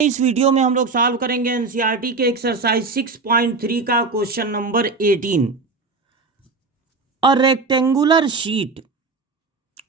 इस वीडियो में हम लोग सॉल्व करेंगे एनसीईआरटी के एक्सरसाइज 6.3 का question number 18। A rectangular sheet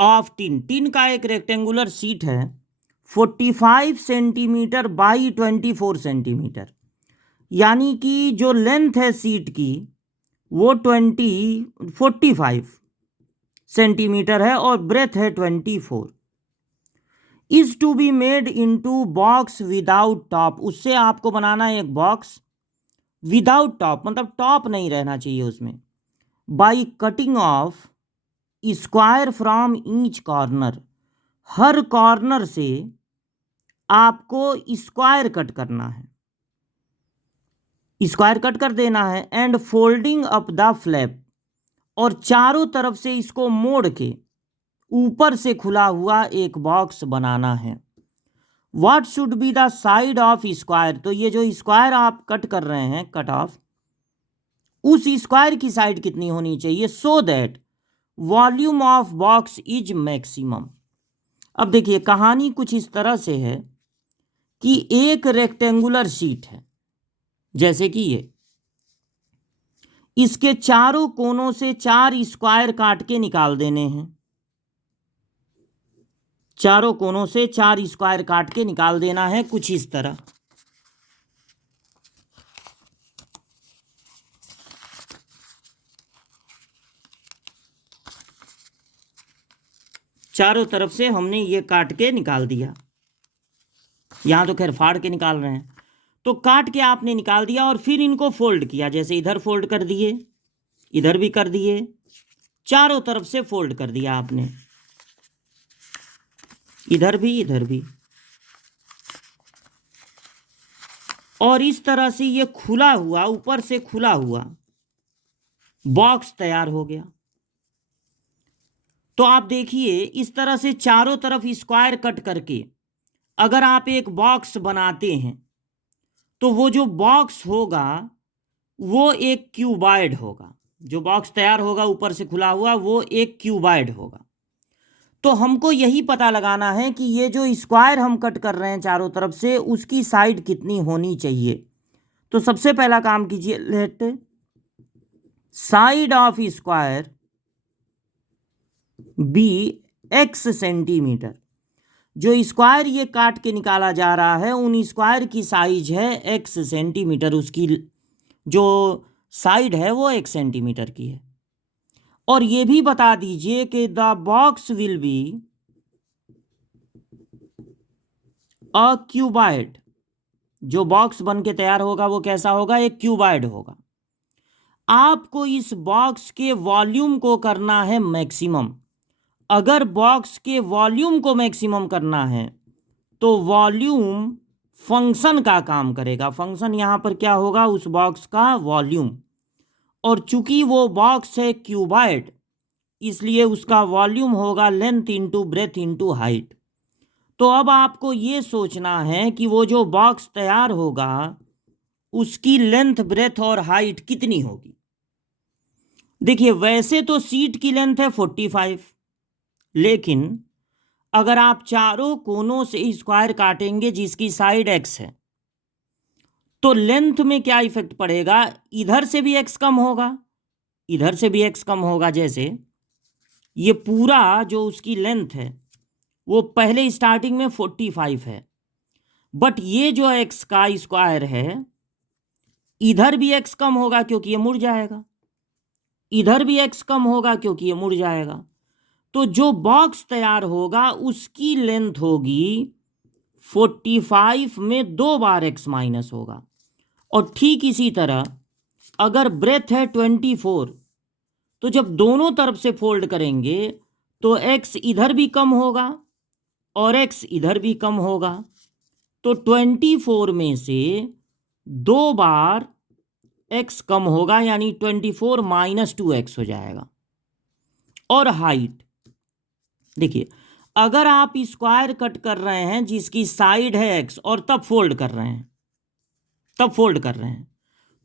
of tin का एक रेक्टेंगुलर शीट है 45 सेंटीमीटर बाई 24 सेंटीमीटर, यानी कि जो लेंथ है शीट की वो 45 सेंटीमीटर है और ब्रेथ है 24। Is to be made into box without top. उससे आपको बनाना है एक बॉक्स विदाउट टॉप, मतलब टॉप नहीं रहना चाहिए उसमें। By cutting off square from each corner, हर कॉर्नर से आपको स्क्वायर कट करना है, स्क्वायर कट कर देना है। And folding up the flap, और चारों तरफ से इसको मोड़ के ऊपर से खुला हुआ एक बॉक्स बनाना है। What should be the side of square, तो ये जो स्क्वायर आप कट कर रहे हैं, कट ऑफ, उस स्क्वायर की साइड कितनी होनी चाहिए, so that volume of box is maximum. अब देखिए कहानी कुछ इस तरह से है कि एक रेक्टेंगुलर शीट है, जैसे कि ये, इसके चारों कोनों से 4 स्क्वायर काट के निकाल देने हैं, चारों कोनों से 4 स्क्वायर काट के निकाल देना है कुछ इस तरह। चारों तरफ से हमने ये काट के निकाल दिया, यहां तो खैर फाड़ के निकाल रहे हैं, तो काट के आपने निकाल दिया और फिर इनको फोल्ड किया, जैसे इधर फोल्ड कर दिए, इधर भी कर दिए, चारों तरफ से फोल्ड कर दिया आपने, इधर भी इधर भी, और इस तरह से ये खुला हुआ, ऊपर से खुला हुआ बॉक्स तैयार हो गया। तो आप देखिए इस तरह से चारों तरफ स्क्वायर कट करके अगर आप एक बॉक्स बनाते हैं तो वो जो बॉक्स होगा वो एक क्यूबॉइड होगा, जो बॉक्स तैयार होगा ऊपर से खुला हुआ वो एक क्यूबॉइड होगा। तो हमको यही पता लगाना है कि ये जो स्क्वायर हम कट कर रहे हैं चारों तरफ से, उसकी साइड कितनी होनी चाहिए। तो सबसे पहला काम कीजिए, let side of square be x centimetre. जो स्क्वायर ये काट के निकाला जा रहा है उन स्क्वायर की साइज है x सेंटीमीटर, उसकी जो साइड है वो 1 सेंटीमीटर की है। और ये भी बता दीजिए कि the box will be a cuboid, जो बॉक्स बन के तैयार होगा वो कैसा होगा, एक क्यूबॉइड होगा। आपको इस बॉक्स के वॉल्यूम को करना है मैक्सिमम। अगर बॉक्स के वॉल्यूम को मैक्सिमम करना है तो वॉल्यूम फंक्शन का काम करेगा। फंक्शन यहां पर क्या होगा, उस बॉक्स का वॉल्यूम, और चूंकि वो बॉक्स है क्यूबॉइड इसलिए उसका वॉल्यूम होगा length into breadth into height. तो अब आपको ये सोचना है कि वो जो बॉक्स तैयार होगा उसकी लेंथ, ब्रेथ और हाइट कितनी होगी। देखिए वैसे तो सीट की लेंथ है 45, लेकिन अगर आप चारों कोनों से स्क्वायर काटेंगे जिसकी साइड x है तो लेंथ में क्या इफेक्ट पड़ेगा, इधर से भी x कम होगा, इधर से भी x कम होगा। जैसे ये पूरा जो उसकी लेंथ है वो पहले स्टार्टिंग में 45 है, बट ये जो x का स्क्वायर है इधर भी x कम होगा क्योंकि ये मुड़ जाएगा, इधर भी x कम होगा क्योंकि ये मुड़ जाएगा। तो जो बॉक्स तैयार होगा उसकी लेंथ होगी 45 में 2 बार x माइनस होगा। और ठीक इसी तरह अगर ब्रेथ है 24 तो जब दोनों तरफ से फोल्ड करेंगे तो x इधर भी कम होगा और x इधर भी कम होगा। तो 24 में से 2 बार x कम होगा, यानी 24 माइनस 2x हो जाएगा। और हाइट देखिए, अगर आप स्क्वायर कट कर रहे हैं जिसकी साइड है x और तब फोल्ड कर रहे हैं,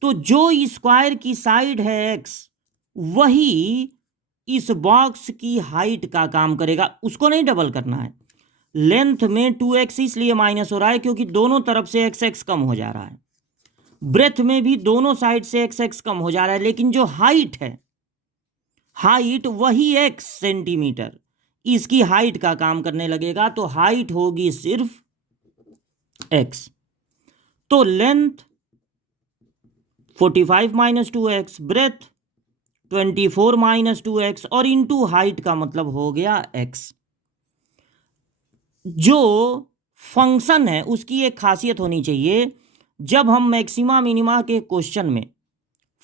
तो जो स्क्वायर की साइड है x वही इस बॉक्स की हाइट का काम करेगा, उसको नहीं डबल करना है। लेंथ में 2x इसलिए माइनस हो रहा है क्योंकि दोनों तरफ से x कम हो जा रहा है। ब्रेथ में भी दोनों साइड से x कम हो जा रहा है, लेकिन जो हाइट है, हाइट वही x सेंटीमीटर, इसकी हाइट का काम करने लगेगा, तो हाइट होगी सिर्फ x। तो length 45 minus 2x, breath 24 minus 2x, और इंटू हाइट का मतलब हो गया x। जो फंक्शन है उसकी एक खासियत होनी चाहिए, जब हम मैक्सिमा मिनिमा के क्वेश्चन में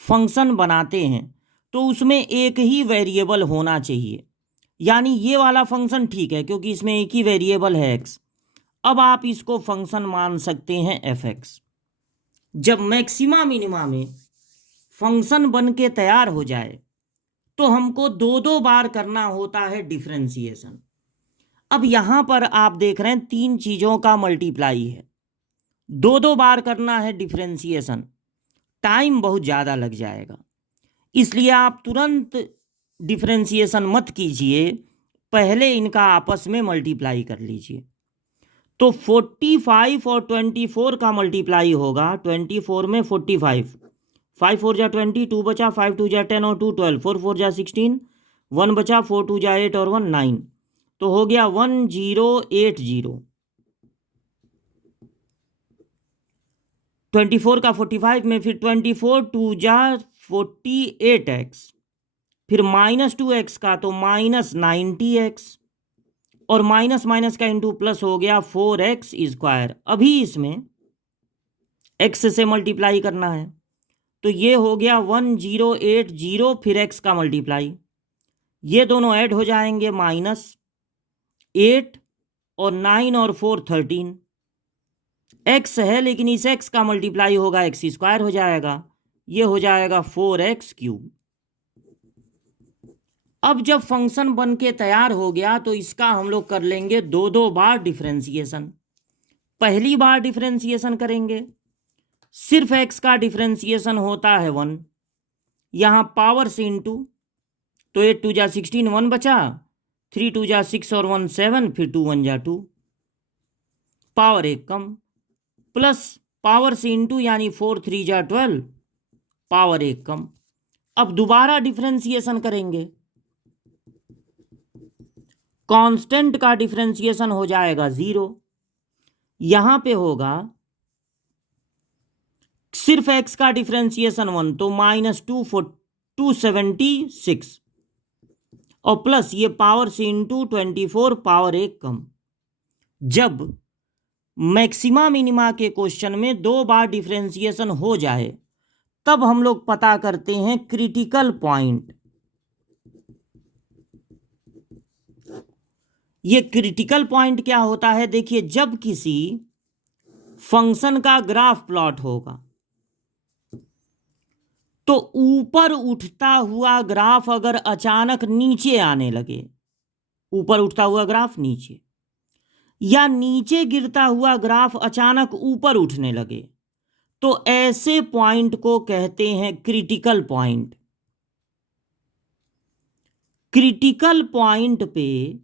फंक्शन बनाते हैं तो उसमें एक ही वेरिएबल होना चाहिए। यानी ये वाला फंक्शन ठीक है क्योंकि इसमें एक ही वेरिएबल है x। अब आप इसको फंक्शन मान सकते हैं fx। जब मैक्सिमा मिनिमा में फंक्शन बन के तैयार हो जाए तो हमको दो दो बार करना होता है डिफरेंशिएशन। अब यहां पर आप देख रहे हैं तीन चीजों का मल्टीप्लाई है, दो दो बार करना है डिफरेंशिएशन, टाइम बहुत ज़्यादा लग जाएगा, इसलिए आप तुरंत डिफरेंशिएशन मत कीजिए, पहले इनका आपस में मल्टीप्लाई कर लीजिए। तो 45 और 24 का मल्टीप्लाई होगा, 24 में 45, 5 4 जा 20, 2 बचा, 5 2 जा 10 और 2 12, 4 4 जा 16, 1 बचा, 4 2 जा 8 और 1 9, तो हो गया 1080। 24 का 45 में फिर 24 2 जा 48x, फिर माइनस 2x का तो माइनस 90x, और माइनस माइनस का इंटू प्लस हो गया 4x स्क्वायर। अभी इसमें x से मल्टीप्लाई करना है, तो ये हो गया 1080, फिर x का मल्टीप्लाई, ये दोनों ऐड हो जाएंगे, माइनस 8 और 9 और 4 13, x है लेकिन इस x का मल्टीप्लाई होगा x स्क्वायर हो जाएगा, ये हो जाएगा 4x क्यूब। अब जब फंक्शन बन के तैयार हो गया तो इसका हम लोग कर लेंगे दो दो बार डिफरेंशिएशन। पहली बार डिफरेंशिएशन करेंगे, सिर्फ x का डिफरेंशिएशन होता है 1, यहां पावर से इंटू, तो 8 2 जा 16, 1 बचा, 3 2 जा 6 और 1 7, फिर 2 1 जा 2, पावर एक कम, प्लस पावर से इंटू यानी 4 3 जा 12, पावर एक कम। अब दोबारा डिफरेंशिएशन करेंगे, कांस्टेंट का डिफरेंशिएशन हो जाएगा 0, यहां पे होगा सिर्फ x का डिफरेंशिएशन 1, तो माइनस 276, और प्लस ये पावर से इंटू 24, पावर एक कम। जब मैक्सिमा मिनिमा के क्वेश्चन में दो बार डिफरेंशिएशन हो जाए तब हम लोग पता करते हैं क्रिटिकल पॉइंट। ये क्रिटिकल पॉइंट क्या होता है, देखिए जब किसी फंक्शन का ग्राफ प्लॉट होगा तो ऊपर उठता हुआ ग्राफ अगर अचानक नीचे आने लगे, ऊपर उठता हुआ ग्राफ नीचे, या नीचे गिरता हुआ ग्राफ अचानक ऊपर उठने लगे, तो ऐसे पॉइंट को कहते हैं क्रिटिकल पॉइंट। क्रिटिकल पॉइंट पे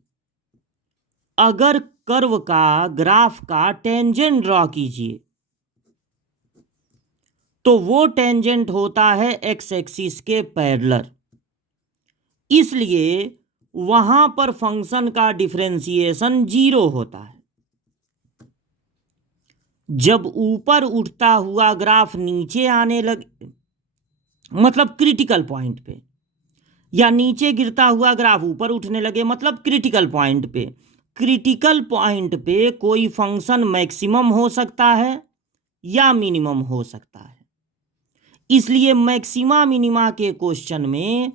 अगर कर्व का, ग्राफ का टेंजेंट ड्रॉ कीजिए तो वो टेंजेंट होता है एक्स एक्सिस के पैरेलल, इसलिए वहां पर फंक्शन का डिफरेंशिएशन 0 होता है। जब ऊपर उठता हुआ ग्राफ नीचे आने लगे, मतलब क्रिटिकल पॉइंट पे, या नीचे गिरता हुआ ग्राफ ऊपर उठने लगे, मतलब क्रिटिकल पॉइंट पे, क्रिटिकल पॉइंट पे कोई फंक्शन मैक्सिमम हो सकता है या मिनिमम हो सकता है। इसलिए मैक्सिमा मिनिमा के क्वेश्चन में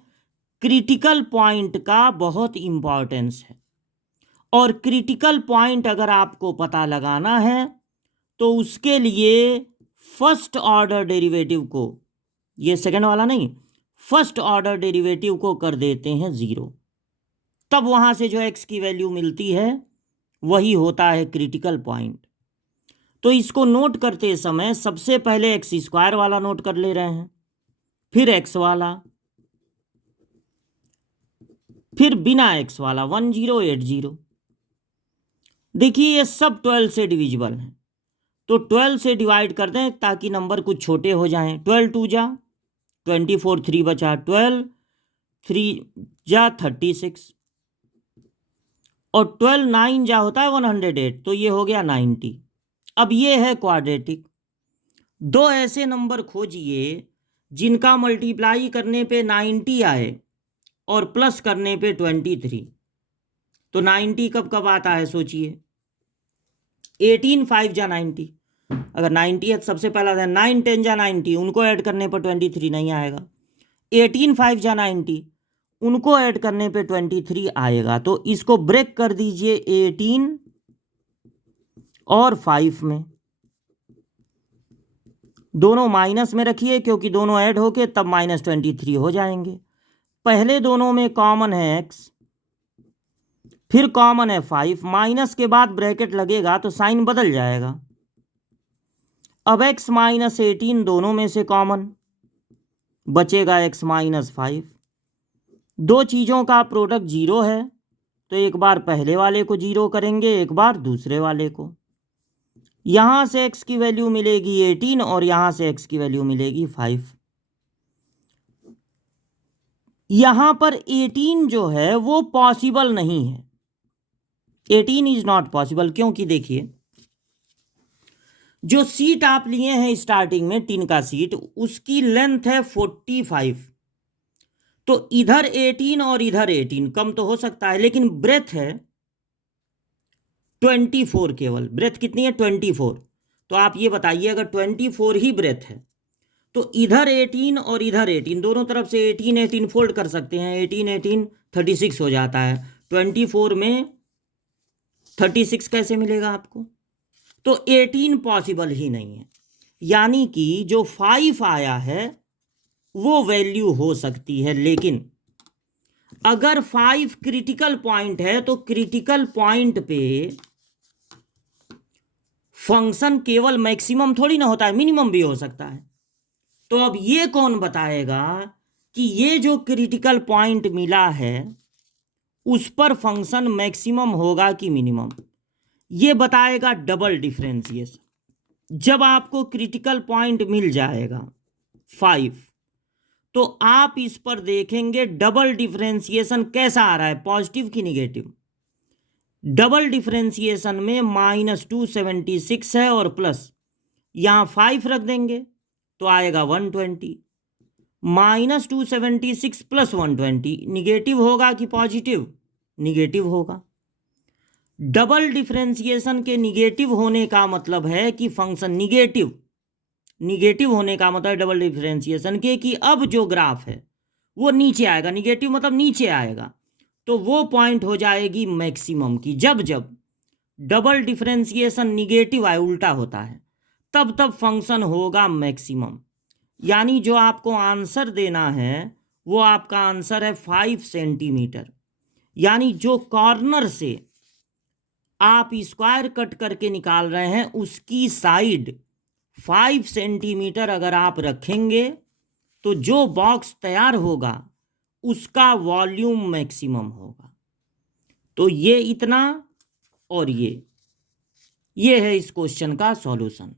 क्रिटिकल पॉइंट का बहुत इंपॉर्टेंस है, और क्रिटिकल पॉइंट अगर आपको पता लगाना है तो उसके लिए फर्स्ट ऑर्डर डेरिवेटिव को, ये सेकंड वाला नहीं, फर्स्ट ऑर्डर डेरिवेटिव को कर देते हैं 0, तब वहां से जो x की वैल्यू मिलती है वही होता है क्रिटिकल पॉइंट। तो इसको नोट करते समय सबसे पहले एक्स स्क्वायर वाला नोट कर ले रहे हैं, फिर एक्स वाला, फिर बिना एक्स वाला 1080, देखिए ये सब 12 से डिविजिबल हैं, तो 12 से डिवाइड कर दें ताकि नंबर कुछ छोटे हो जाएं। 12 2 जा 24, 3 बचा 12, 3 जा 36, और 12 9 जा होता है 108, तो ये हो गया 90। अब ये है क्वाड्रेटिक। दो ऐसे नंबर खोजिए जिनका मल्टीप्लाई करने पे 90 आए और प्लस करने पे 23। तो 90 कब कब आता है सोचिए। 18 5 जा 90, अगर 90 है तो सबसे पहला 9 10 जा 90, उनको ऐड करने पर 23 नहीं आएगा। 18 5 जा 90, उनको ऐड करने पे 23 आएगा। तो इसको ब्रेक कर दीजिए 18 और 5 में, दोनों माइनस में रखिए क्योंकि दोनों ऐड होके तब -23 हो जाएंगे। पहले दोनों में कॉमन है x, फिर कॉमन है 5, माइनस के बाद ब्रैकेट लगेगा तो साइन बदल जाएगा। अब x -18 दोनों में से कॉमन बचेगा x -5। दो चीज़ों का प्रोडक्ट 0 है तो एक बार पहले वाले को 0 करेंगे, एक बार दूसरे वाले को। यहां से x की वैल्यू मिलेगी 18 और यहां से x की वैल्यू मिलेगी 5। यहां पर 18 जो है वो पॉसिबल नहीं है, 18 इज नॉट पॉसिबल, क्योंकि देखिए जो सीट आप लिए हैं स्टार्टिंग में टिन का सीट, उसकी लेंथ है 45, तो इधर 18 और इधर 18 कम तो हो सकता है, लेकिन ब्रेथ है 24, केवल ब्रेथ कितनी है 24। तो आप ये बताइए अगर 24 ही ब्रेथ है तो इधर 18 और इधर 18 दोनों तरफ से 18 18 फोल्ड कर सकते हैं, 18 18 36 हो जाता है। 24 में 36 कैसे मिलेगा आपको? तो 18 पॉसिबल ही नहीं है, यानी कि जो 5 आया है वो वैल्यू हो सकती है। लेकिन अगर 5 क्रिटिकल पॉइंट है तो क्रिटिकल पॉइंट पे फंक्शन केवल मैक्सिमम थोड़ी ना होता है, मिनिमम भी हो सकता है। तो अब ये कौन बताएगा कि ये जो क्रिटिकल पॉइंट मिला है उस पर फंक्शन मैक्सिमम होगा कि मिनिमम? ये बताएगा डबल डिफरेंशिएशन। जब आपको क्रिटिकल पॉइंट मिल जाएगा 5, तो आप इस पर देखेंगे डबल डिफरेंशिएशन कैसा आ रहा है, पॉजिटिव कि निगेटिव। डबल डिफरेंशिएशन में -276 है और प्लस यहां 5 रख देंगे तो आएगा 120। -276 प्लस 120 निगेटिव होगा कि पॉजिटिव? निगेटिव होगा। डबल डिफरेंशिएशन के निगेटिव होने का मतलब है कि फंक्शन निगेटिव होने का मतलब डबल डिफरेंशिएशन के कि अब जो ग्राफ है वो नीचे आएगा, निगेटिव मतलब नीचे आएगा, तो वो पॉइंट हो जाएगी मैक्सिमम की। जब जब डबल डिफरेंशिएशन निगेटिव आए, उल्टा होता है, तब तब फंक्शन होगा मैक्सिमम। यानी जो आपको आंसर देना है वो आपका आंसर है 5 सेंटीमीटर। यानी जो कॉर्नर से आप स्क्वायर कट करके निकाल रहे हैं उसकी साइड 5 सेंटीमीटर अगर आप रखेंगे तो जो बॉक्स तैयार होगा उसका वॉल्यूम मैक्सिमम होगा। तो ये इतना और ये है इस क्वेश्चन का सॉल्यूशन।